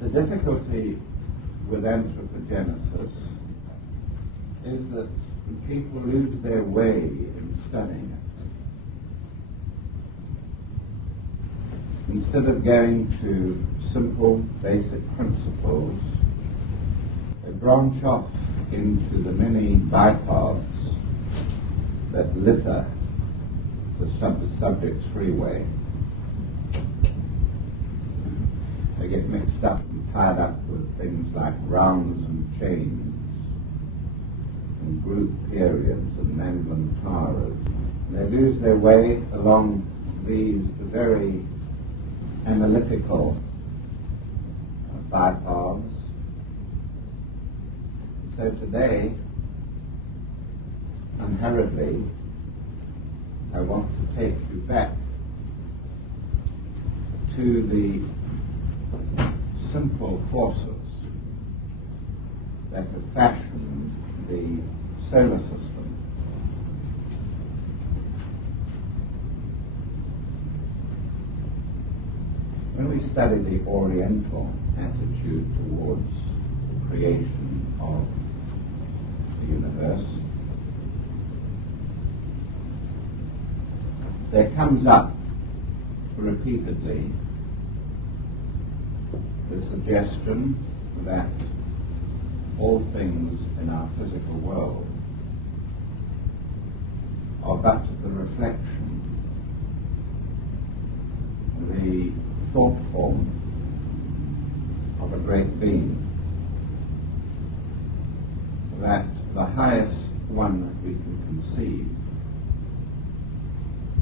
The difficulty with anthropogenesis is that people lose their way in studying it. Instead of going to simple, basic principles, they branch off into the many bypaths that litter the subject's freeway. They get mixed up and tied up with things like rounds and chains and group periods and mandalas. They lose their way along these very analytical bypaths. So today, unhurriedly, I want to take you back to the simple forces that have fashioned the solar system. When we study the Oriental attitude towards the creation of the universe, there comes up repeatedly the suggestion that all things in our physical world are but the reflection, the thought form of a great being, that the highest one that we can conceive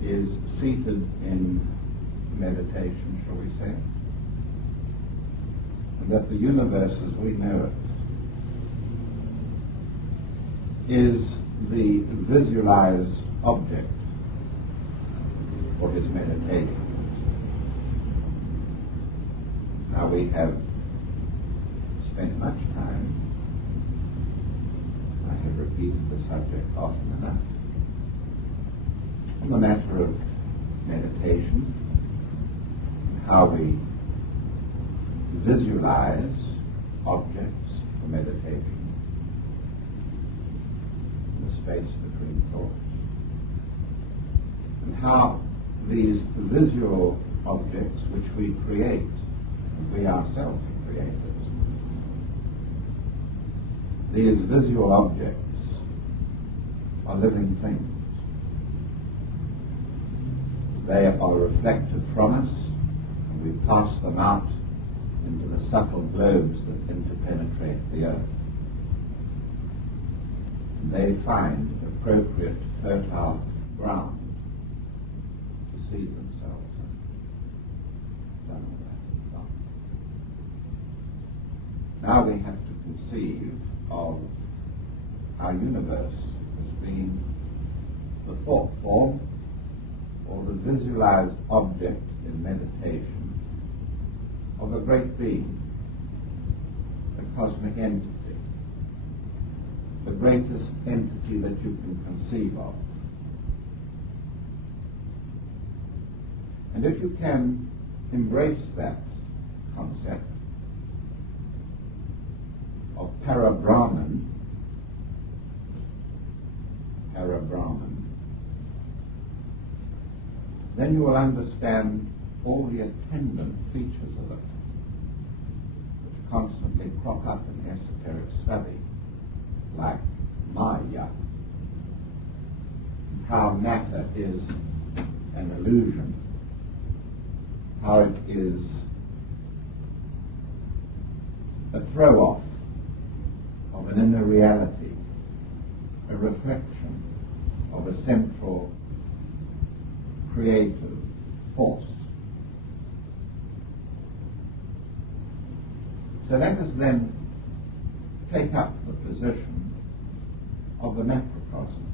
is seated in meditation, shall we say, and that the universe as we know it is the visualized object for his meditations. Now we have spent much time, I have repeated the subject often enough, on the matter of meditation, how we visualize objects for meditation, the space between thoughts, and how these visual objects which we create, and we ourselves are creators, these visual objects are living things. They are reflected from us, and we pass them out into the subtle globes that interpenetrate the earth. And they find appropriate fertile ground to seed themselves in. Done all that. Now we have to conceive of our universe as being the thought form or the visualized object in meditation of a great being, a cosmic entity, the greatest entity that you can conceive of. And if you can embrace that concept of Para-Brahman, then you will understand all the attendant features of it, which constantly crop up in esoteric study, like Maya, how matter is an illusion, how it is a throw-off of an inner reality, a reflection of a central creative force. So let us then take up the position of the macrocosm.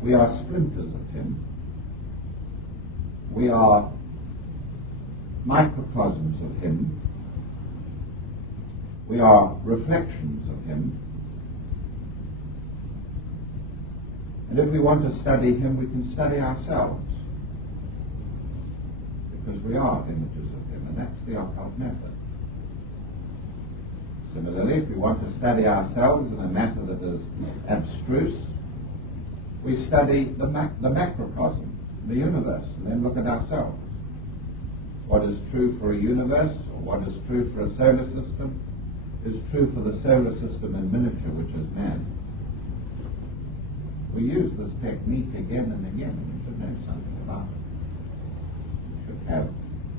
We are splinters of him. We are microcosms of him. We are reflections of him. And if we want to study him, we can study ourselves, because we are images of him. And that's the occult method. Similarly, if we want to study ourselves in a matter that is abstruse, we study the macrocosm, the universe, and then look at ourselves. What is true for a universe, or what is true for a solar system, is true for the solar system in miniature, which is man. We use this technique again and again, and you should know something about it. You should have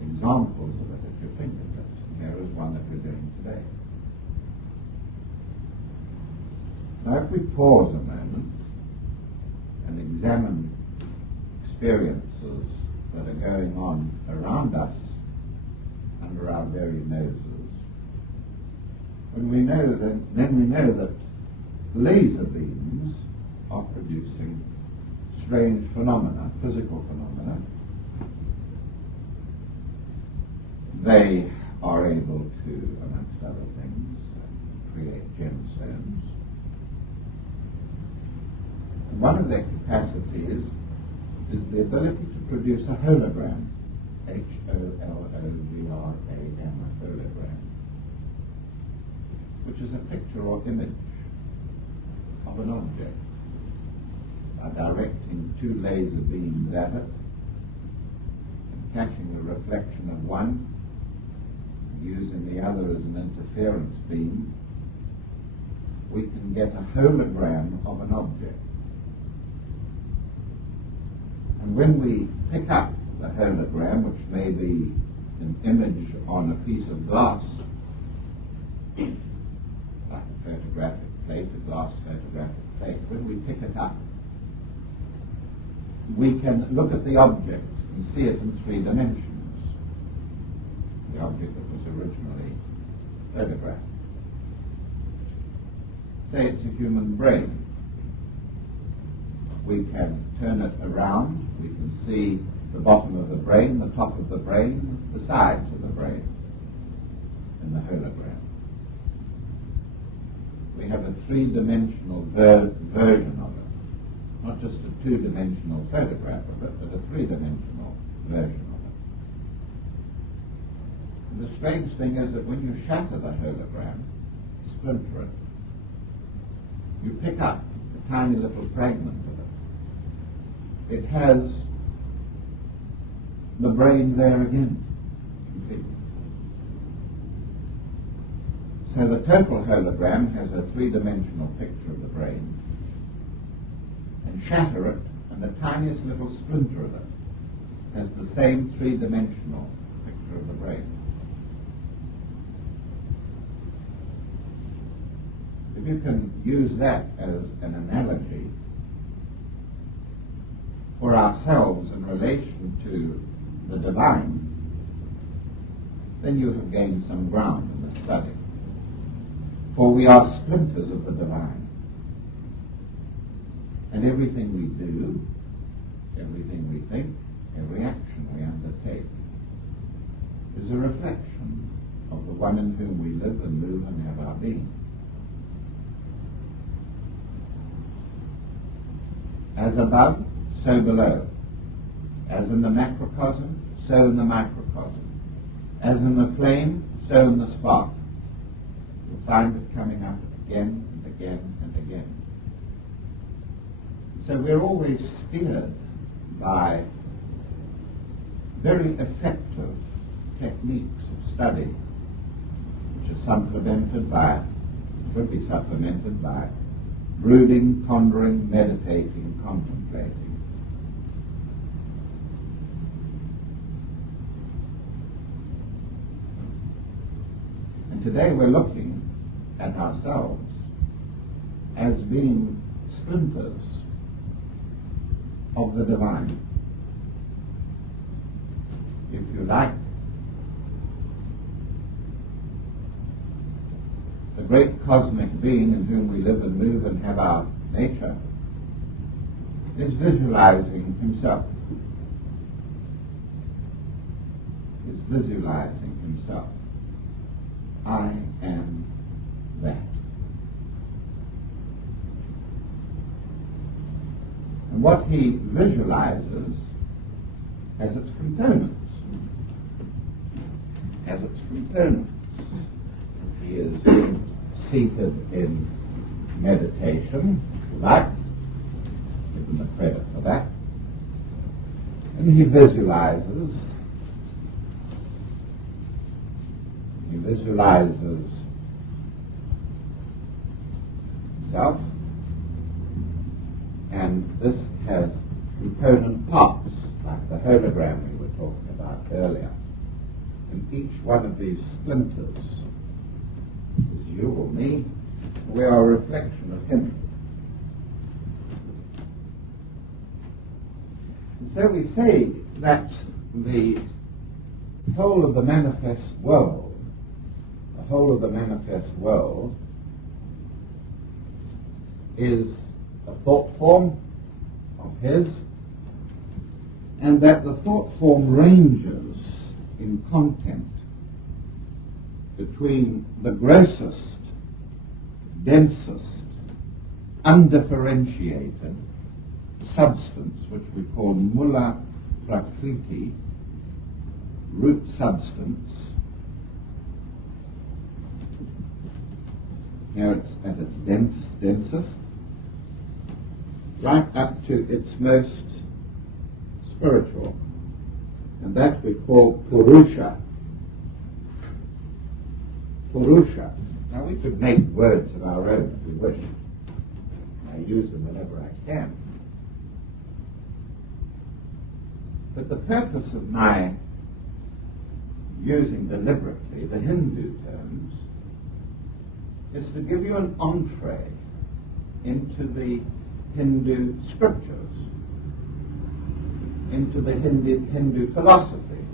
examples of it at your fingertips, and here is one that we're doing today. Now, if we pause a moment and examine experiences that are going on around us under our very noses, then we know that laser beams are producing strange phenomena, physical phenomena. They are able to, amongst other things, create gemstones. And one of their capacities is the ability to produce a hologram, H-O-L-O-G-R-A-M, a hologram, which is a picture or image of an object. By directing two laser beams at it and catching the reflection of one, using the other as an interference beam, we can get a hologram of an object. And when we pick up the hologram, which may be an image on a piece of glass, like a photographic plate, a glass photographic plate, when we pick it up, we can look at the object and see it in 3 dimensions. The object that was originally photographed. Say it's a human brain. We can turn it around. We can see the bottom of the brain, the top of the brain, the sides of the brain in the hologram. We have a 3-dimensional version of it. Not just a 2-dimensional photograph of it, but a 3-dimensional version of it. And the strange thing is that when you shatter the hologram, splinter it, you pick up a tiny little fragment of it. It has the brain there again, completely. So the total hologram has a 3-dimensional picture of the brain, and shatter it, and the tiniest little splinter of it has the same 3-dimensional picture of the brain. If you can use that as an analogy for ourselves in relation to the divine, then you have gained some ground in the study. For we are splinters of the divine. And everything we do, everything we think, every action we undertake is a reflection of the one in whom we live and move and have our being. As above, so below. As in the macrocosm, so in the microcosm. As in the flame, so in the spark. You'll find it coming up again and again and again. So we're always steered by very effective techniques of study, which are should be supplemented by brooding, pondering, meditating, contemplating. And today we're looking at ourselves as being splinters of the divine. If you like, the great cosmic being in whom we live and move and have our nature is visualizing himself. Is visualizing himself. I am that. And what he visualizes has its components. has its components. He is seated in meditation, if you like, give him the credit for that, and he visualizes himself, and this has component parts, like the hologram we were talking about earlier. And each one of these splinters is you or me. We are a reflection of him. And so we say that the whole of the manifest world, is a thought form of his, and that the thought form ranges in content between the grossest, densest, undifferentiated substance, which we call mula prakriti, root substance. Here it's at its densest, right up to its most spiritual, and that we call Purusha. Now we could make words of our own if we wish. I use them whenever I can. But the purpose of my using deliberately the Hindu terms is to give you an entree into the Hindu scriptures, into the Hindu philosophy,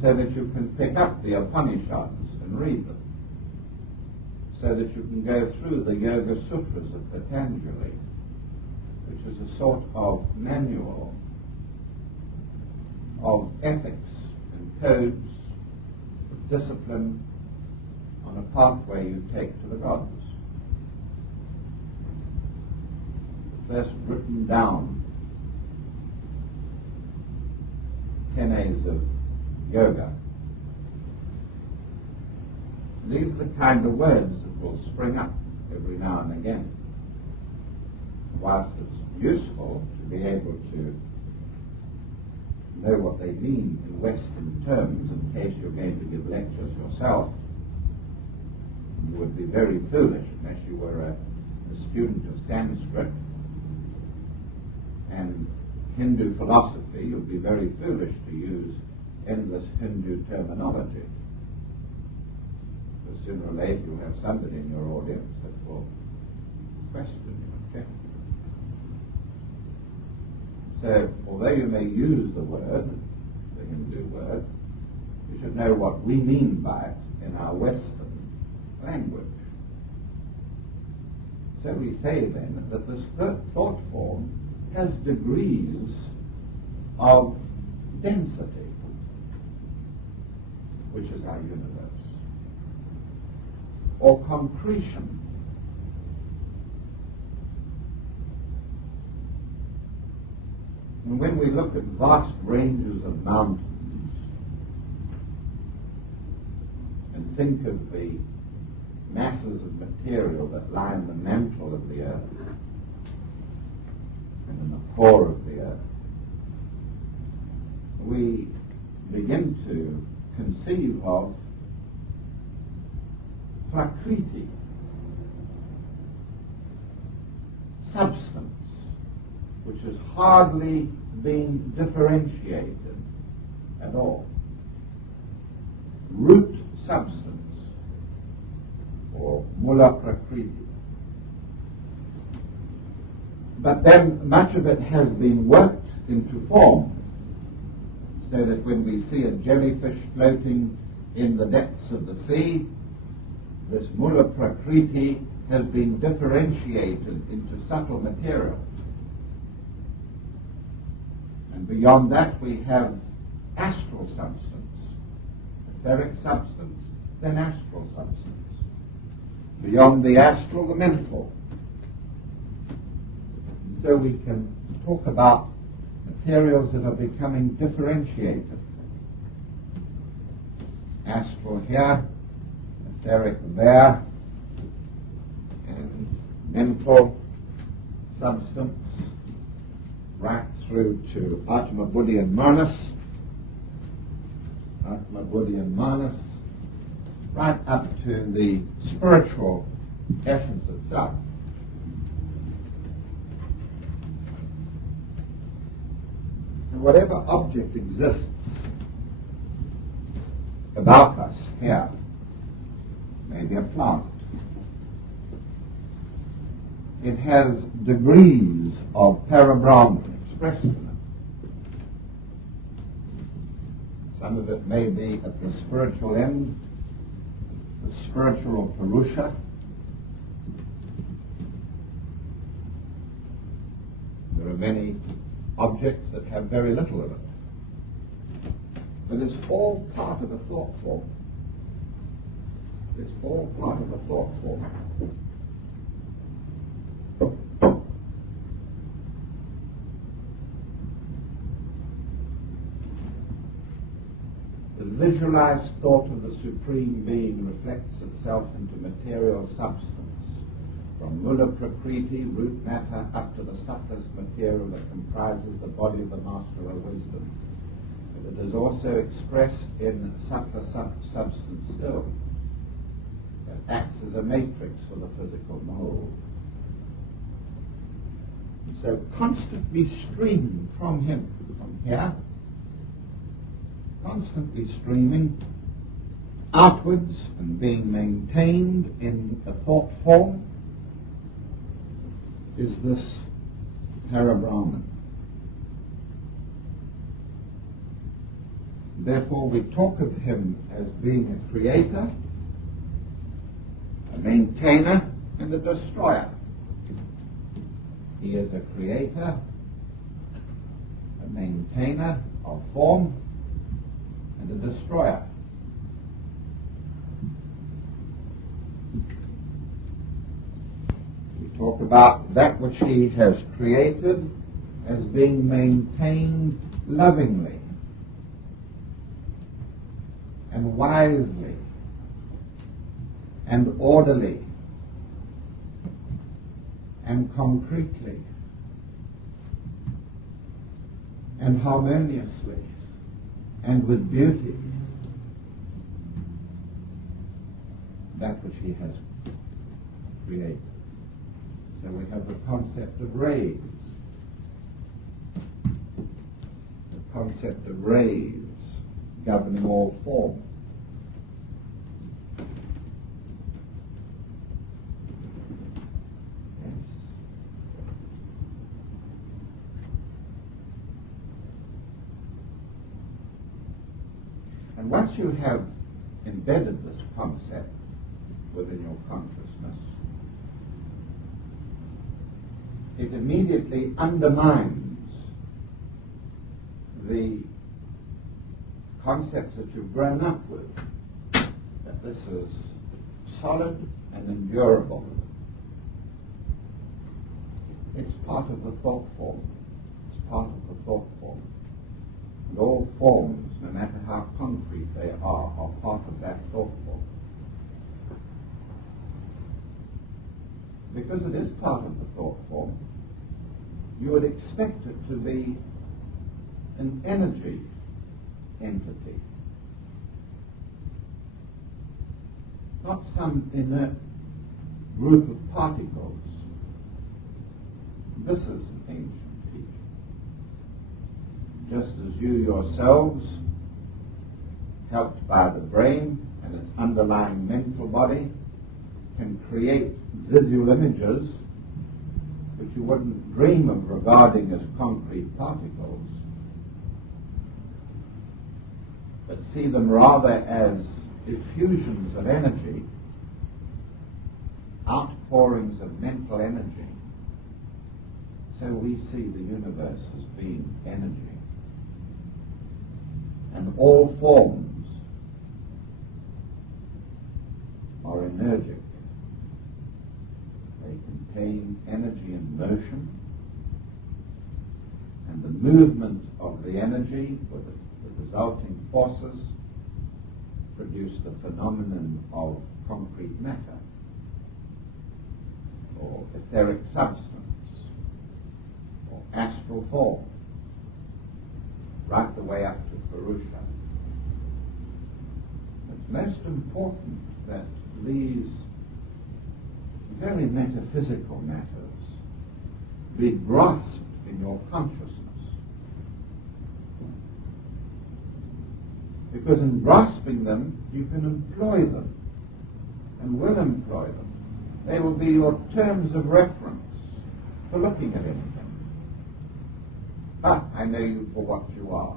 so that you can pick up the Upanishads and read them, so that you can go through the Yoga Sutras of Patanjali, which is a sort of manual of ethics and codes of discipline on a pathway you take to the gods. First written down tenes of yoga. These are the kind of words that will spring up every now and again. Whilst it's useful to be able to know what they mean in Western terms in case you're going to give lectures yourself, you would be very foolish unless you were a student of Sanskrit and Hindu philosophy. You'd be very foolish to use endless Hindu terminology. So sooner or later you'll have somebody in your audience that will question you. Okay? So although you may use the word, the Hindu word, you should know what we mean by it in our Western language. So we say then that this thought form has degrees of density, which is our universe, or concretion. And when we look at vast ranges of mountains and think of the masses of material that lie in the mantle of the earth and in the core of the earth, we begin to conceive of prakriti, substance, which has hardly been differentiated at all. Root substance, or mula prakriti. But then much of it has been worked into form, so that when we see a jellyfish floating in the depths of the sea, this mula prakriti has been differentiated into subtle material. And beyond that we have astral substance, etheric substance, then astral substance. Beyond the astral, the mental. And so we can talk about materials that are becoming differentiated. astral here, etheric there, and mental substance right through to anima-mundi and manus, right up to the spiritual essence itself. And whatever object exists about us here, maybe a plant, it has degrees of Hyperborean expressed in it. Some of it may be at the spiritual end, the spiritual Purusha. There are many objects that have very little of it. But it's all part of a thought form. It's all part of a thought form. The visualized thought of the Supreme Being reflects itself into material substance, from Mula Prakriti, root matter, up to the subtlest material that comprises the body of the Master of Wisdom. But it is also expressed in subtler substance still, that acts as a matrix for the physical mold. And so constantly streaming from him, from here, constantly streaming outwards and being maintained in a thought form is this Hyperborean. Therefore we talk of him as being a creator, a maintainer, and a destroyer. He is a creator, a maintainer of form, and a destroyer. We talk about that which he has created as being maintained lovingly and wisely and orderly and concretely and harmoniously and with beauty, that which he has created. So we have the concept of rays. The concept of rays governing all form. Yes. And once you have embedded this concept within your consciousness, it immediately undermines the concepts that you've grown up with, that this is solid and endurable. It's part of the thought form. It's part of the thought form. And all forms, no matter how concrete they are part of that thought form. Because it is part of the thought form, you would expect it to be an energy entity, not some inert group of particles. This is an ancient teaching. Just as you yourselves, helped by the brain and its underlying mental body, can create visual images which you wouldn't dream of regarding as concrete particles, but see them rather as effusions of energy, outpourings of mental energy. So we see the universe as being energy. And all forms are energic. They contain energy and motion, and the movement of the energy with the resulting forces produce the phenomenon of concrete matter or etheric substance or astral form, right the way up to Purusha. It's most important that these very metaphysical matters be grasped in your consciousness. Because in grasping them, you can employ them, and will employ them. They will be your terms of reference for looking at anything. But I know you for what you are.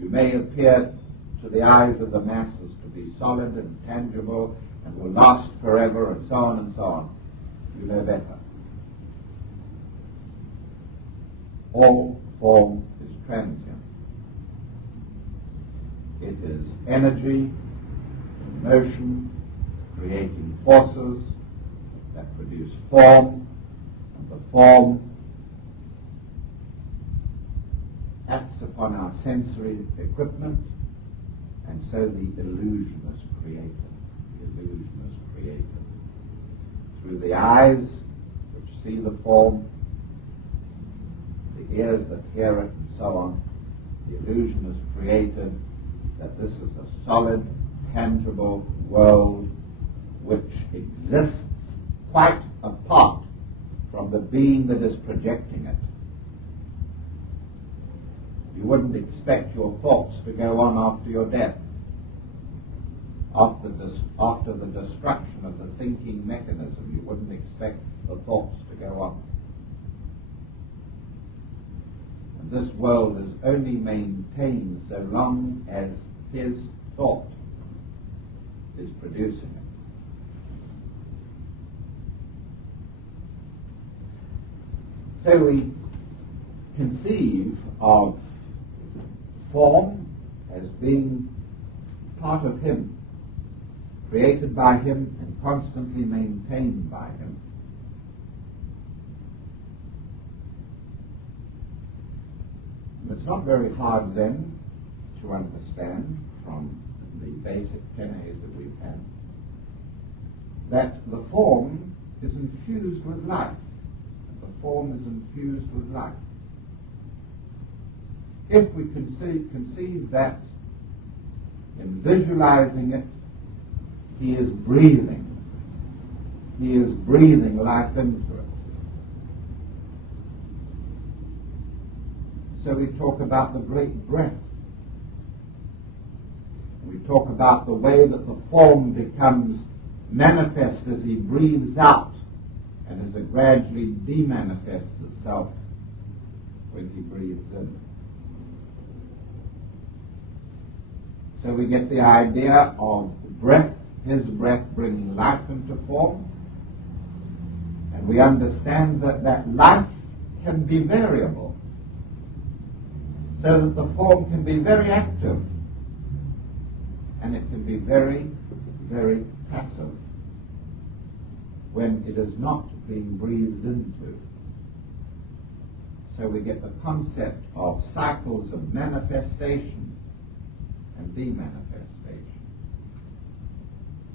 You may appear to the eyes of the masses to be solid and tangible and will last forever, and so on and so on. You know better. All form is transient. It is energy, motion, creating forces that produce form, and the form acts upon our sensory equipment, and so the illusion is created. The illusion is created through the eyes, which see the form, the ears that hear it, and so on. The illusion is created that this is a solid, tangible world which exists quite apart from the being that is projecting it. You wouldn't expect your thoughts to go on after your death, after the destruction of the thinking mechanism. You wouldn't expect the thoughts to go on. And this world is only maintained so long as his thought is producing it. So we conceive of form as being part of him, created by him and constantly maintained by him. And it's not very hard then to understand from the basic tenes that we've had that the form is infused with life. The form is infused with life. If we conceive that in visualizing it, he is breathing. He is breathing life into it. So we talk about the great breath. We talk about the way that the form becomes manifest as he breathes out and as it gradually demanifests itself when he breathes in. So we get the idea of breath, his breath bringing life into form, and we understand that that life can be variable, so that the form can be very active and it can be very, very passive when it is not being breathed into. So we get the concept of cycles of manifestation and demanifestation.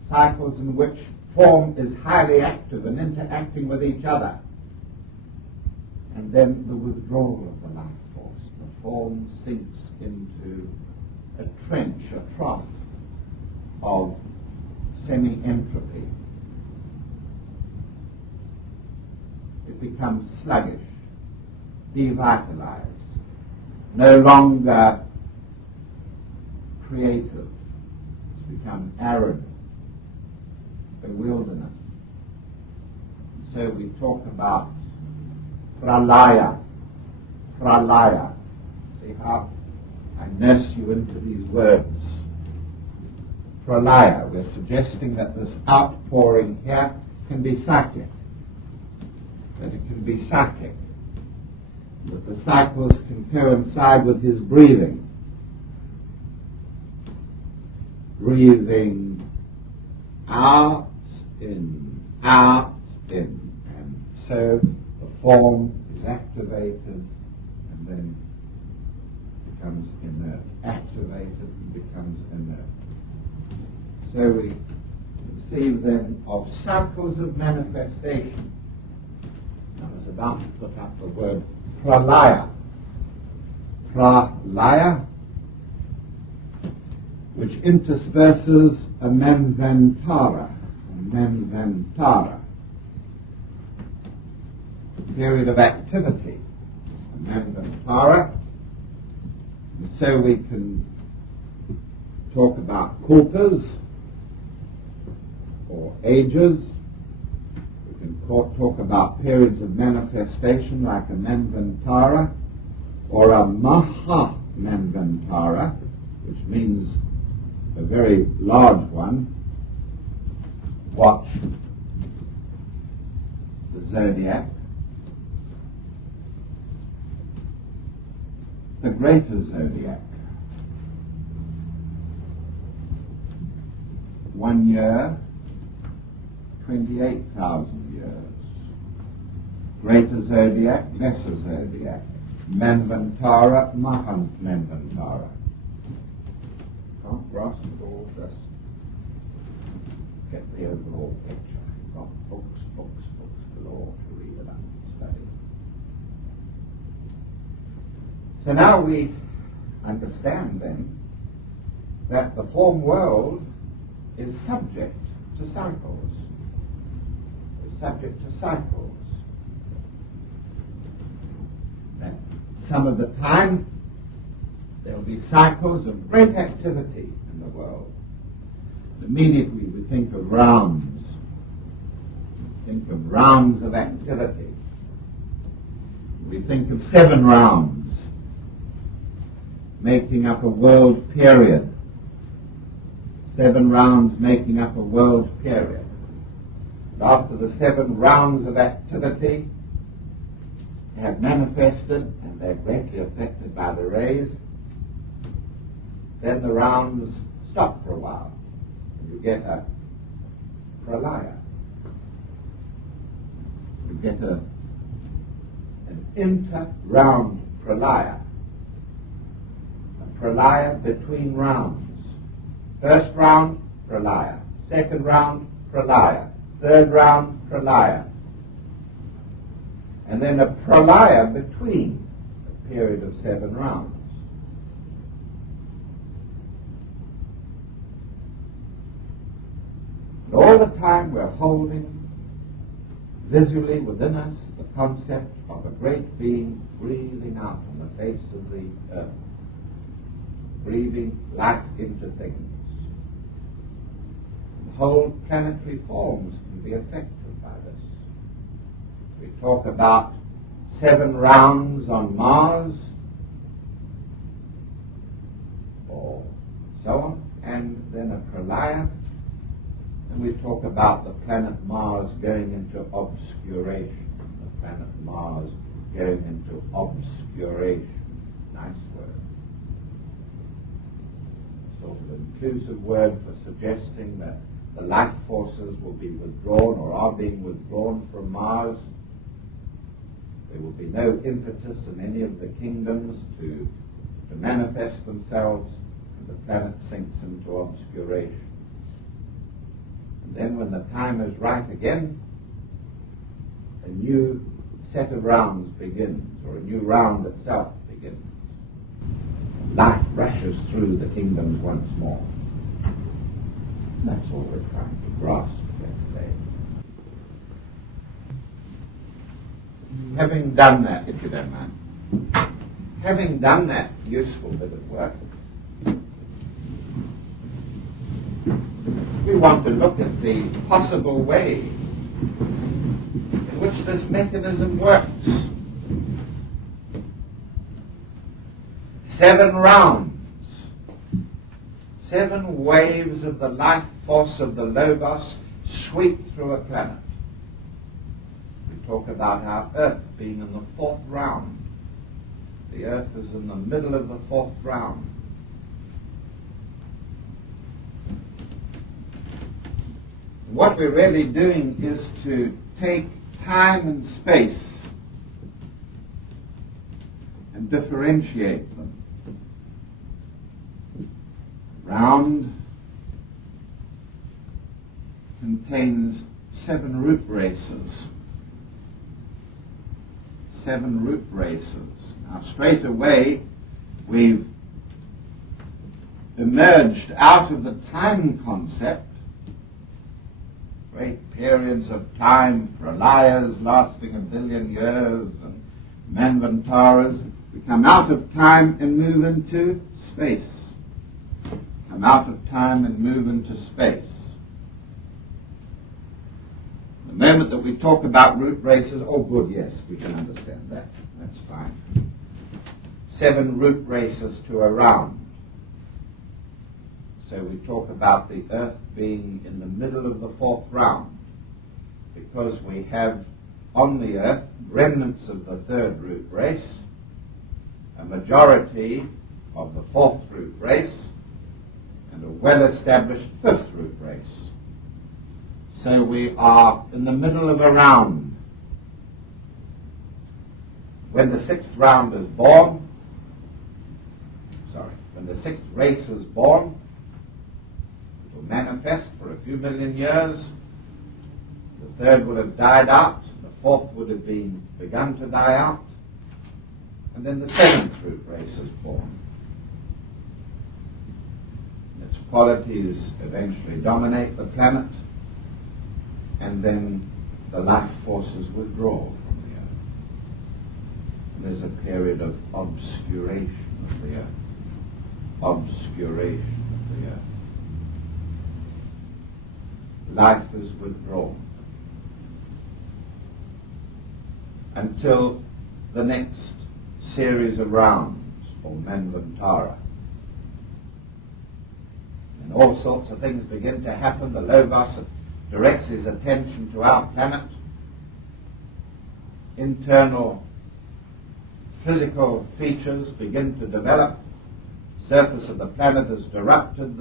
Cycles in which form is highly active and interacting with each other. And then the withdrawal of the life force. The form sinks into a trench, a trough of semi-entropy. It becomes sluggish, devitalized, no longer creative. It's become arid, a wilderness. So we talk about pralaya. See how I nurse you into these words. Pralaya. We're suggesting that this outpouring here can be psychic. That it can be psychic. That the cycles can coincide with his breathing. Breathing out, in, and so the form is activated and then becomes inert. Activated and becomes inert. So we conceive then of cycles of manifestation. I was about to put up the word pralaya. Pralaya, which intersperses a manvantara. Period of activity, a manvantara. And so we can talk about kalpas or ages. We can talk about periods of manifestation like a manvantara or a maha manvantara, which means a very large one. Watch the zodiac. The greater zodiac. 1 year, 28,000 years. Greater zodiac, lesser zodiac. Manvantara, Mahamanvantara. Can't grasp it all, just get the overall picture. Got books galore to read about and study. So now we understand then that the form world is subject to cycles. Is subject to cycles. And some of the time there will be cycles of great activity in the world. Immediately we think of rounds. Think of rounds of activity. We think of 7 rounds making up a world period. 7 rounds making up a world period. And after the 7 rounds of activity have manifested and they're greatly affected by the rays, then the rounds stop for a while. And you get a pralaya. You get an inter-round pralaya. A pralaya between rounds. First round, pralaya. Second round, pralaya. Third round, pralaya. And then a pralaya between a period of 7 rounds. And all the time we're holding visually within us the concept of a great being breathing out on the face of the earth, breathing life into things. And whole planetary forms can be affected by this. We talk about 7 rounds on Mars, or so on, and then a pralaya. And we talk about the planet Mars going into obscuration. The planet Mars going into obscuration. Nice word. Sort of inclusive word for suggesting that the life forces will be withdrawn or are being withdrawn from Mars. There will be no impetus in any of the kingdoms to manifest themselves, and the planet sinks into obscuration. And then when the time is right again, a new set of rounds begins, or a new round itself begins. Life rushes through the kingdoms once more. And that's all we're trying to grasp here today. Having done that, if you don't mind, having done that useful bit of work, we want to look at the possible way in which this mechanism works. 7 rounds, 7 waves of the life force of the Logos sweep through a planet. We talk about our Earth being in the 4th round. The Earth is in the middle of the 4th round. What we're really doing is to take time and space and differentiate them. Round, contains 7 root races. 7 root races. Now straight away we've emerged out of the time concept, great periods of time, pralayas lasting 1 billion years and manvantaras. We come out of time and move into space. Come out of time and move into space. The moment that we talk about root races, oh good, yes, we can understand that. That's fine. 7 root races to a round. So we talk about the Earth being in the middle of the 4th round, because we have on the Earth remnants of the 3rd root race, a majority of the 4th root race, and a well-established 5th root race. So we are in the middle of a round. When the 6th round is born, when the 6th race is born, it will manifest for a few million years. The 3rd will have died out, the 4th would have begun to die out, and then the 7th root race is born. Its qualities eventually dominate the planet, and then the life forces withdraw from the Earth. And there's a period of obscuration of the Earth. Obscuration of the Earth. Life is withdrawn until the next series of rounds, or manvantara. And all sorts of things begin to happen. The Logos directs his attention to our planet. Internal physical features begin to develop. Surface of the planet is erupting.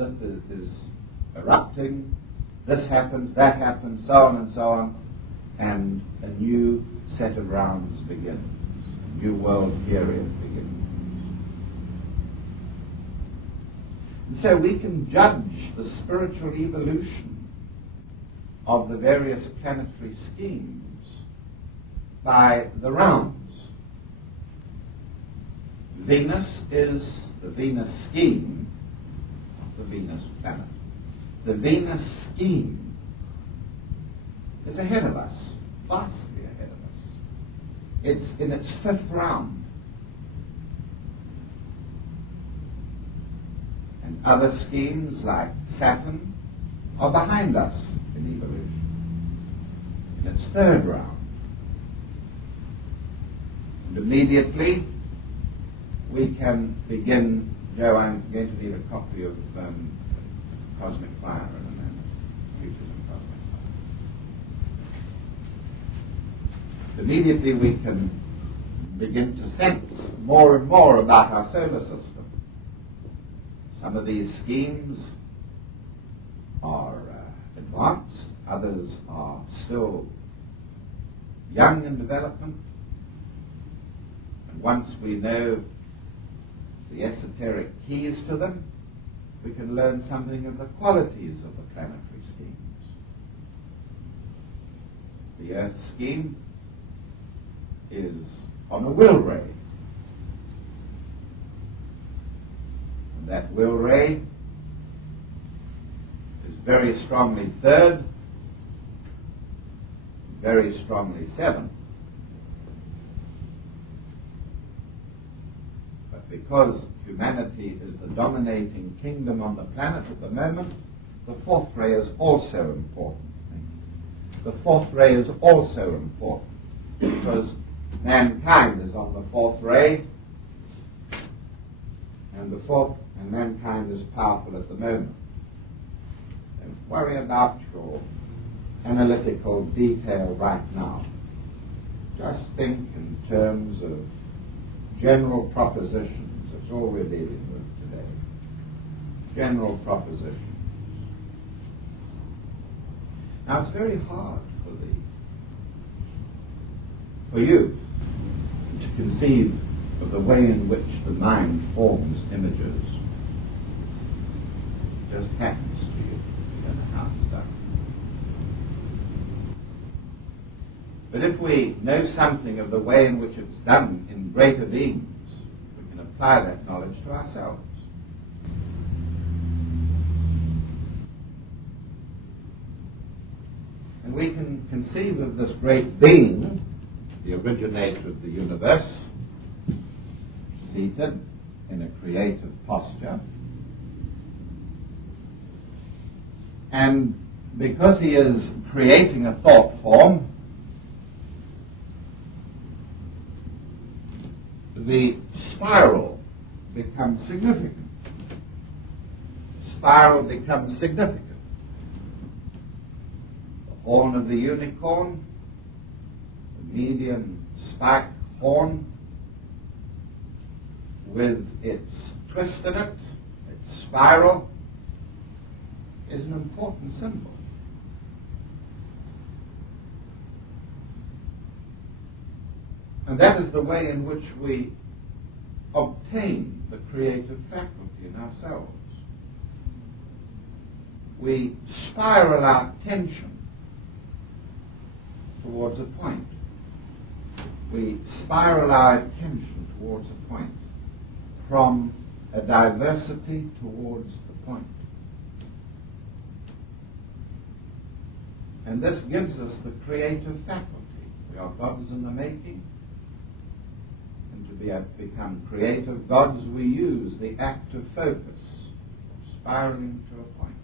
This happens, that happens, so on and so on. And a new set of rounds begins. A new world period begins. And so we can judge the spiritual evolution of the various planetary schemes by the rounds. Venus is the Venus scheme, not the Venus planet. The Venus scheme is ahead of us, vastly ahead of us. It's in its 5th round. And other schemes like Saturn are behind us in evolution, in its 3rd round. And immediately we can begin. Joe, I'm going to need a copy of Cosmic Fire in a moment. Futures and Cosmic Fire. Immediately we can begin to sense more and more about our solar system. Some of these schemes are advanced, others are still young in development. And once we know the esoteric keys to them, we can learn something of the qualities of the planetary schemes. The Earth scheme is on a will ray. And that will ray is very strongly 3rd, very strongly 7th. Because humanity is the dominating kingdom on the planet at the moment, the 4th ray is also important. The 4th ray is also important because mankind is on the 4th ray, and mankind is powerful at the moment. Don't worry about your analytical detail right now. Just think in terms of general propositions. That's all we're dealing with today. General propositions. Now it's very hard for you to conceive of the way in which the mind forms images. It just happens to you. You don't know how it's done. But if we know something of the way in which it's done in greater beings, we can apply that knowledge to ourselves. And we can conceive of this great being, the originator of the universe, seated in a creative posture. And because he is creating a thought form, the spiral becomes significant. Spiral becomes significant. The horn of the unicorn, the median spike horn, with its twist in it, its spiral, is an important symbol. And that is the way in which we obtain the creative faculty in ourselves. We spiral our attention towards a point. We spiral our attention towards a point, from a diversity towards the point. And this gives us the creative faculty. We are gods in the making. And to become creative gods, we use the active focus of spiraling to a point.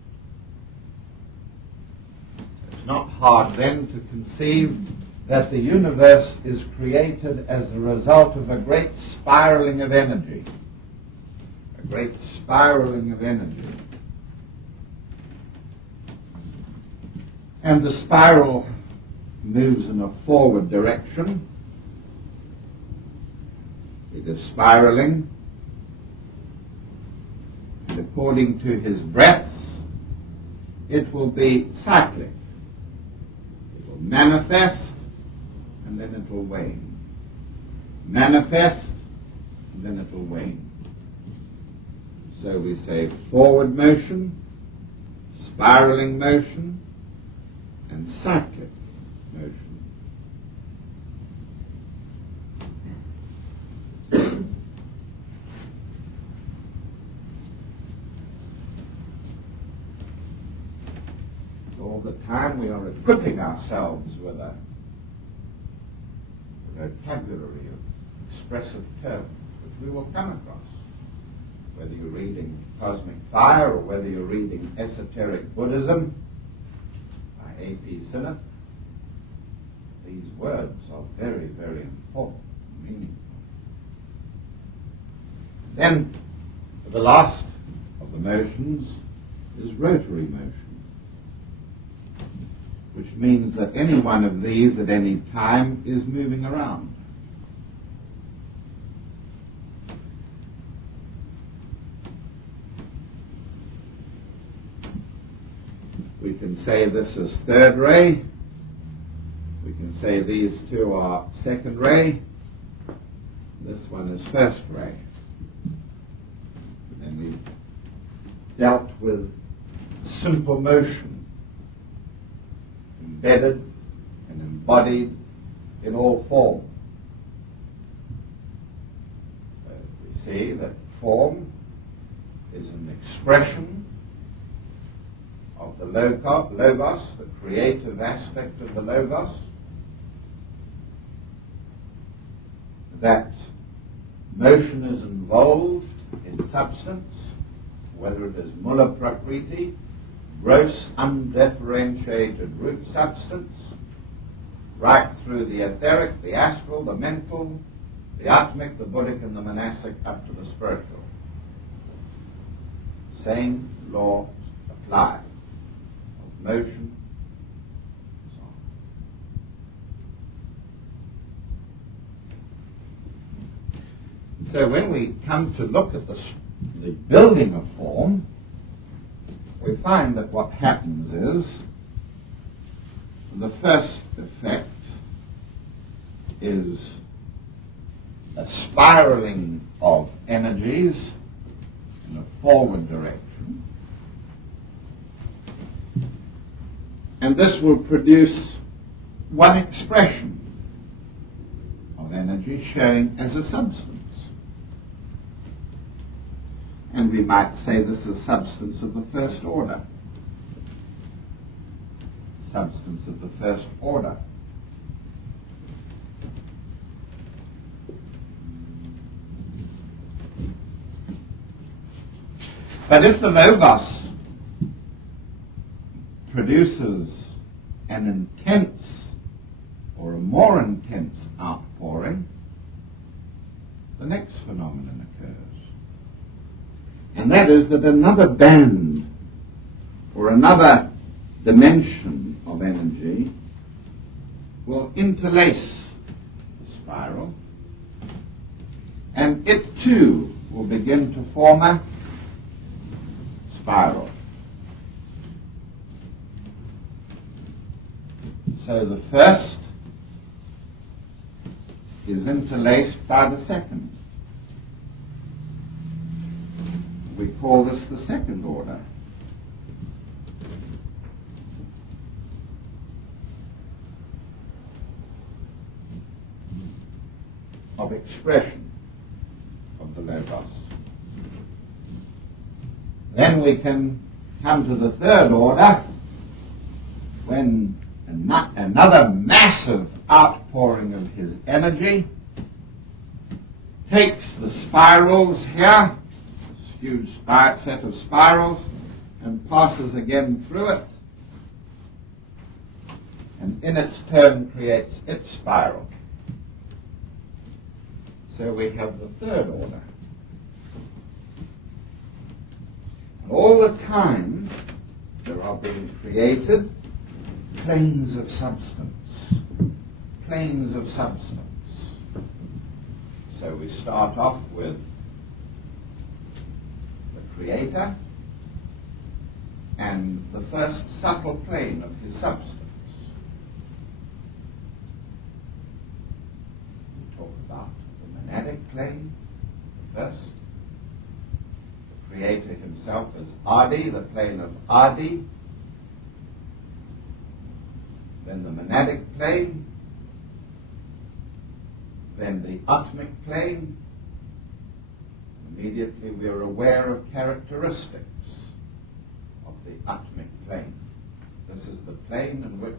It's not hard then to conceive that the universe is created as a result of a great spiraling of energy. A great spiraling of energy. And the spiral moves in a forward direction. It is spiraling, and according to his breaths, it will be cyclic. It will manifest, and then it will wane. Manifest, and then it will wane. So we say forward motion, spiraling motion, and cyclic motion. All the time we are equipping ourselves with a vocabulary of expressive terms which we will come across. Whether you're reading Cosmic Fire or whether you're reading Esoteric Buddhism, A.P. Sinnott, these words are very, very important and meaningful. Then, the last of the motions is rotary motion, which means that any one of these at any time is moving around. We can say this is third ray. We can say these two are second ray. This one is first ray. And we've dealt with simple motion, embedded and embodied in all form. So we see that form is an expression of the logos, the creative aspect of the logos, that motion is involved in substance, whether it is mula prakriti, gross undifferentiated root substance, right through the etheric, the astral, the mental, the atmic, the buddhic, and the monastic, up to the spiritual. Same law applies. Motion, so on. So when we come to look at the building of form, we find that what happens is the first effect is a spiraling of energies in a forward direction. And this will produce one expression. of energy showing as a substance. And we might say this is substance of the first order. Substance of the first order. But if the Logos produces an intense or a more intense outpouring, the next phenomenon occurs. And that is that another band or another dimension of energy will interlace the spiral, and it too will begin to form a spiral. So the first is interlaced by the second. We call this the second order. Of expression of the Logos. Then we can come to the third order, when another massive outpouring of his energy takes the spirals here, this huge set of spirals, and passes again through it, and in its turn creates its spiral. So we have the third order. And all the time there are being created planes of substance. Planes of substance. So we start off with the Creator and the first subtle plane of his substance. We talk about the monadic plane first. The Creator himself is Adi, the plane of Adi. Then the monadic plane, then the atmic plane. Immediately we are aware of characteristics of the atmic plane. This is the plane in which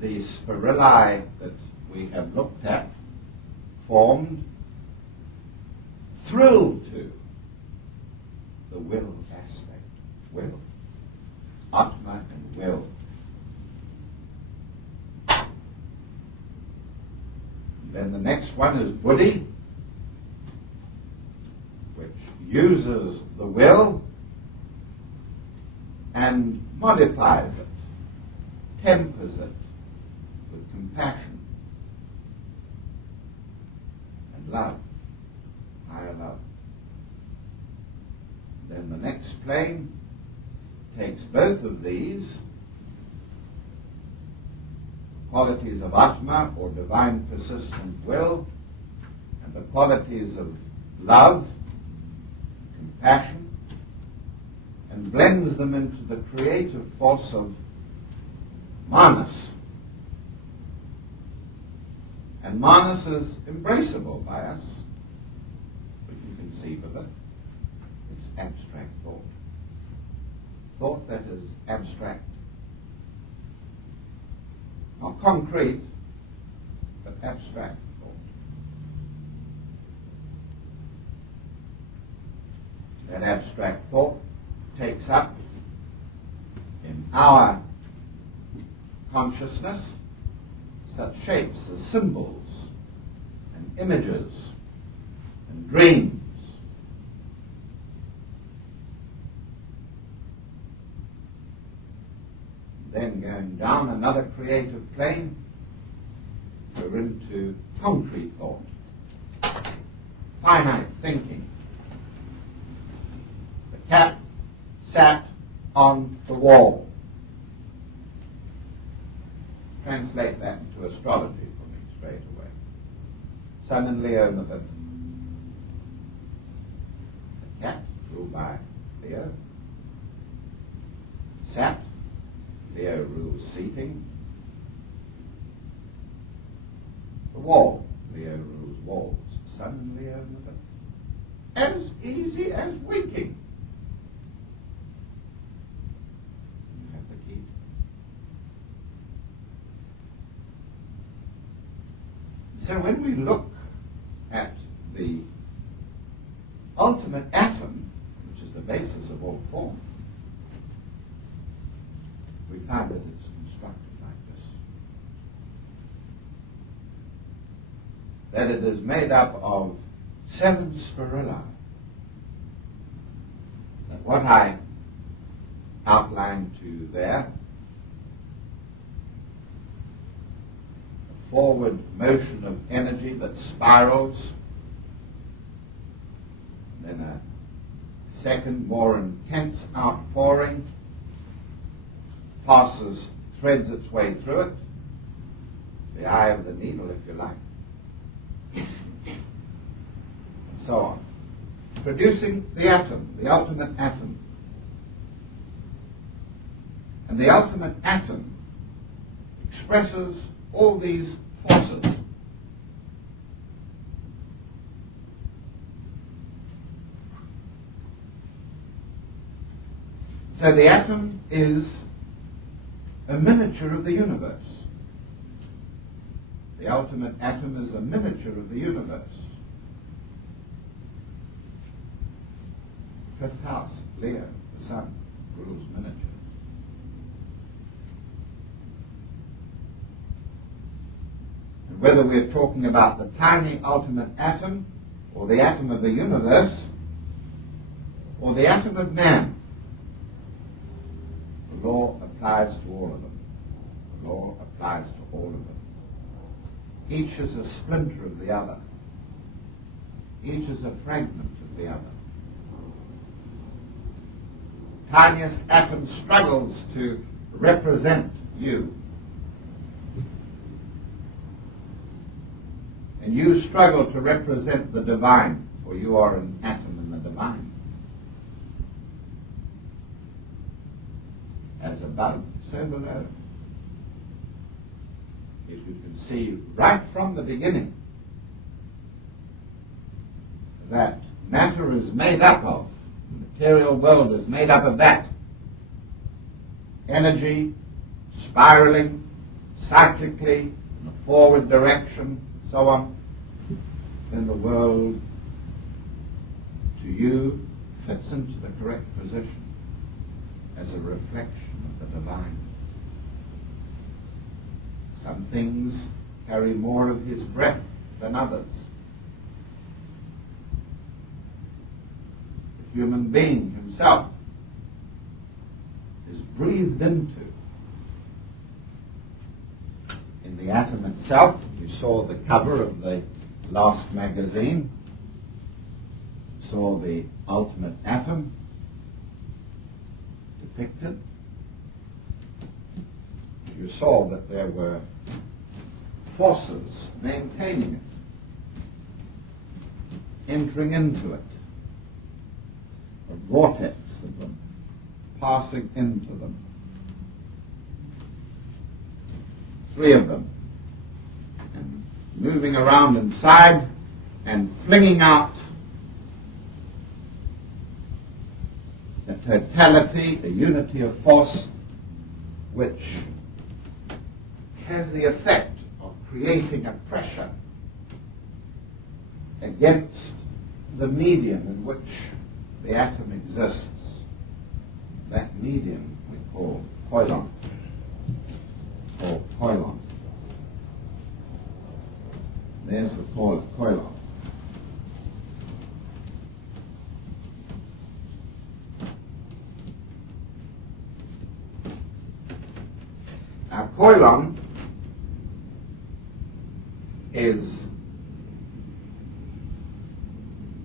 the spirali that we have looked at formed through to the will aspect. Will. Atma and will. Then the next one is buddhi, which uses the will and modifies it, tempers it with compassion and love, higher love. Then the next plane takes both of these qualities of Atma, or divine persistent will, and the qualities of love, compassion, and blends them into the creative force of Manas. And Manas is embraceable by us. We can conceive of it. It's abstract thought. Thought that is abstract. Not concrete, but abstract thought. That abstract thought takes up in our consciousness such shapes as symbols and images and dreams. Then going down another creative plane, we're into concrete thought, finite thinking. The cat sat on the wall. Translate that into astrology for me straight away. Sun and Leo in the 5th. The cat, ruled by Leo, sat. Leo rules seating. The wall, Leo walls suddenly over them. As easy as winking. You have the key. So when we look at the ultimate atom, which is the basis of all form, we find that it's constructed like this. That it is made up of 7 spirilla. That what I outlined to you there, a forward motion of energy that spirals, then a second more intense outpouring, passes, threads its way through it, the eye of the needle, if you like, and so on, producing the atom, the ultimate atom. And the ultimate atom expresses all these forces. So the atom is a miniature of the universe. The ultimate atom is a miniature of the universe. Fifth house, Leo, the sun, rules miniature. And whether we're talking about the tiny ultimate atom, or the atom of the universe, or the atom of man, the law applies to all of them. The law applies to all of them. Each is a splinter of the other. Each is a fragment of the other. Tiniest atom struggles to represent you. And you struggle to represent the divine, for you are an atom in the divine. As above, so below. As you can see right from the beginning, that matter is made up of, the material world is made up of that. Energy, spiraling, cyclically, in a forward direction, so on. Then the world, to you, fits into the correct position as a reflection of the divine. Some things carry more of his breath than others. The human being himself is breathed into. In the atom itself, you saw the cover of the last magazine, saw the ultimate atom depicted. You saw that there were forces maintaining it, entering into it, a vortex of them, passing into them. 3 of them, and moving around inside and flinging out a totality, a unity of force, which has the effect of creating a pressure against the medium in which the atom exists. That medium we call koilon, or koilon. There's the koilon. Now, koilon is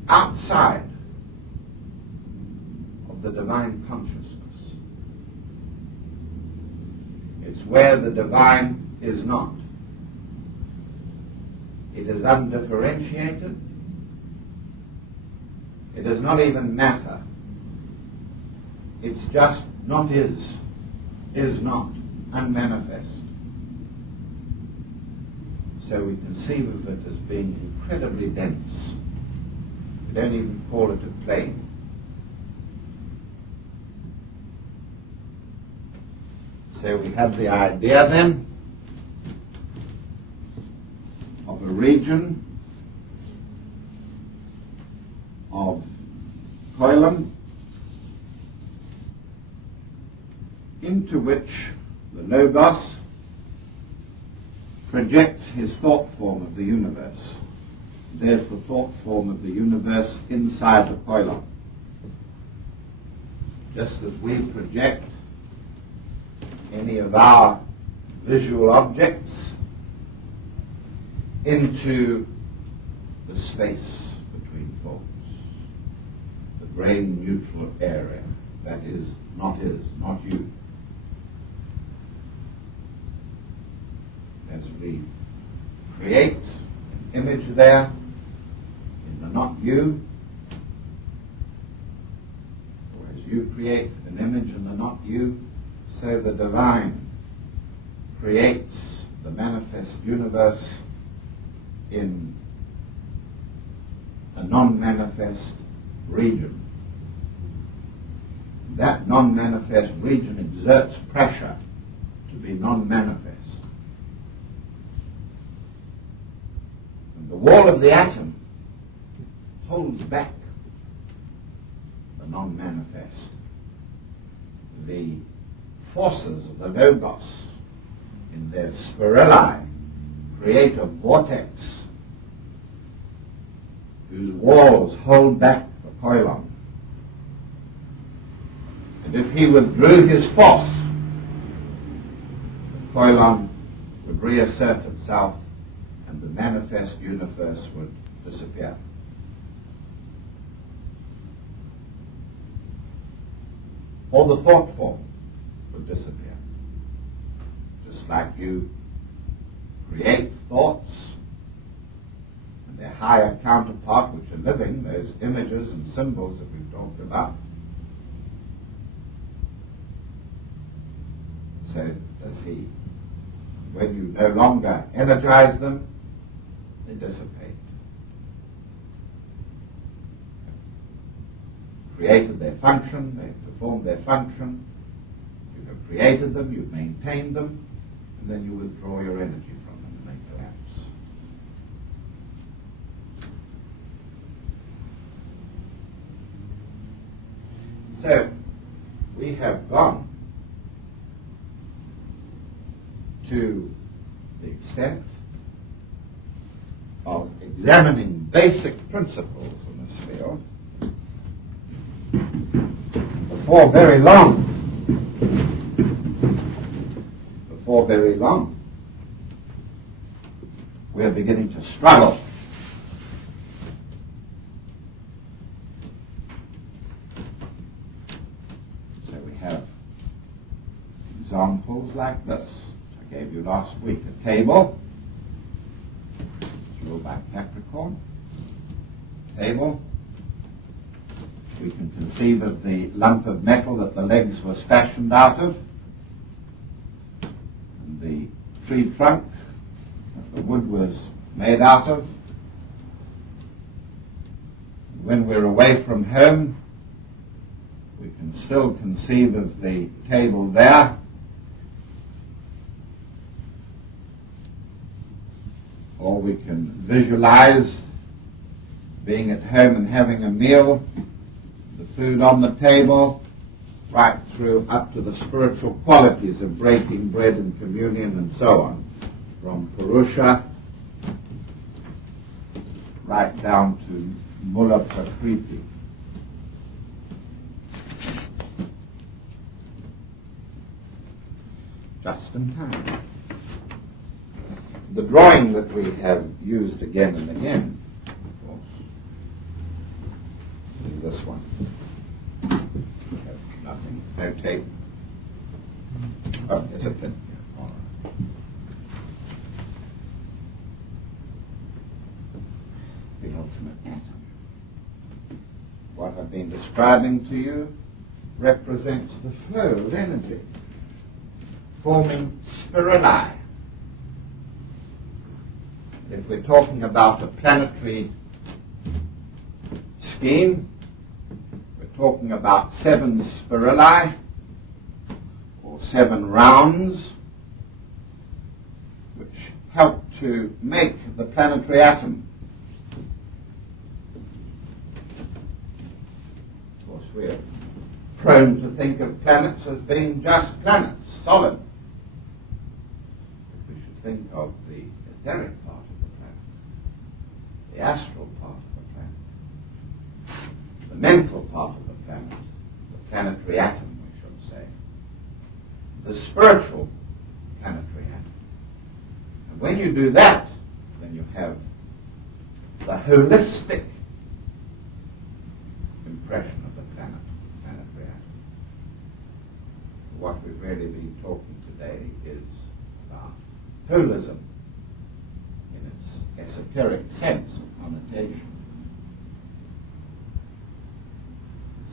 outside of the divine consciousness. It's where the divine is not. It is undifferentiated. It does not even matter. It's just not is not, unmanifest. So we conceive of it as being incredibly dense. We don't even call it a plane. So we have the idea then of a region of coilum into which the Logos projects his thought form of the universe. There's the thought form of the universe inside the coilum. Just as we project any of our visual objects into the space between thoughts, the brain neutral area, that is, not you. As we create an image there in the not you, or as you create an image in the not you, so the divine creates the manifest universe in a non-manifest region. That non-manifest region exerts pressure to be non-manifest. And the wall of the atom holds back the non-manifest. The forces of the Logos in their spirali create a vortex whose walls hold back the coilum. And if he withdrew his force, the coilum would reassert itself and the manifest universe would disappear. Or the thought form would disappear. Just like you create thoughts and their higher counterpart, which are living, those images and symbols that we've talked about. So does he. When you no longer energize them, they dissipate. Created their function, they've performed their function. You have created them, you've maintained them, and then you withdraw your energy from them and they collapse. So, we have gone to the extent of examining basic principles in this field. Before very long, we are beginning to struggle. So we have examples like this. I gave you last week a table, ruled by Capricorn. Table. We can conceive of the lump of metal that the legs was fashioned out of, and the tree trunk that the wood was made out of. When we're away from home, we can still conceive of the table there, or we can visualize being at home and having a meal, the food on the table, right through up to the spiritual qualities of breaking bread and communion and so on, from Purusha right down to Mula Prakriti. Just in time. The drawing that we have used again and again, of course, is this one. Nothing, no tape. Oh, there's a pin. All right. The ultimate atom. What I've been describing to you represents the flow of energy, forming spirali. if we're talking about a planetary scheme, we're talking about 7 spirali, or 7 rounds, which help to make the planetary atom. Of course, we're prone to think of planets as being just planets, solid. We should think of the etheric part of the planet, the astral part of the planet, the mental part of the planet, the planetary atom, we should say, the spiritual planetary atom. And when you do that, then you have the holistic impression of the planetary atom. What we've really been talking today is about holism in its esoteric sense of connotation.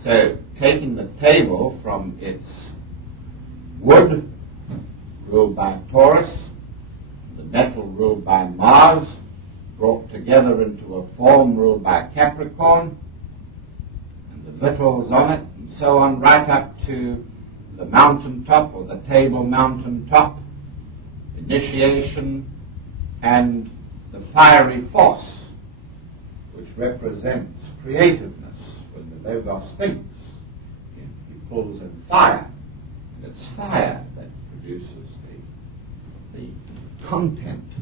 So, taking the table from its wood, ruled by Taurus, the metal ruled by Mars, brought together into a form ruled by Capricorn, and the victuals on it, and so on, right up to the mountaintop, or the table mountaintop, initiation, and the fiery force, which represents creativeness. When the Logos thinks, he pulls in fire, and it's fire that produces the content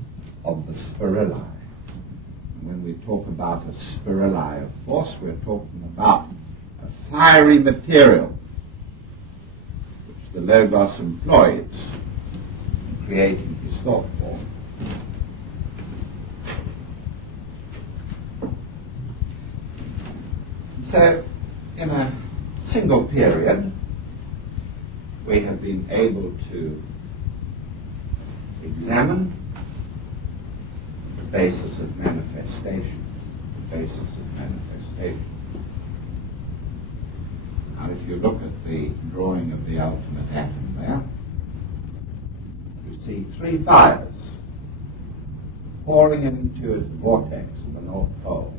of the spirali. And when we talk about a spirali of force, we're talking about a fiery material which the Logos employs in creating his thought form. So, in a single period, we have been able to examine the basis of manifestation. Now, if you look at the drawing of the ultimate atom there, you see 3 fires pouring into its vortex of the North Pole.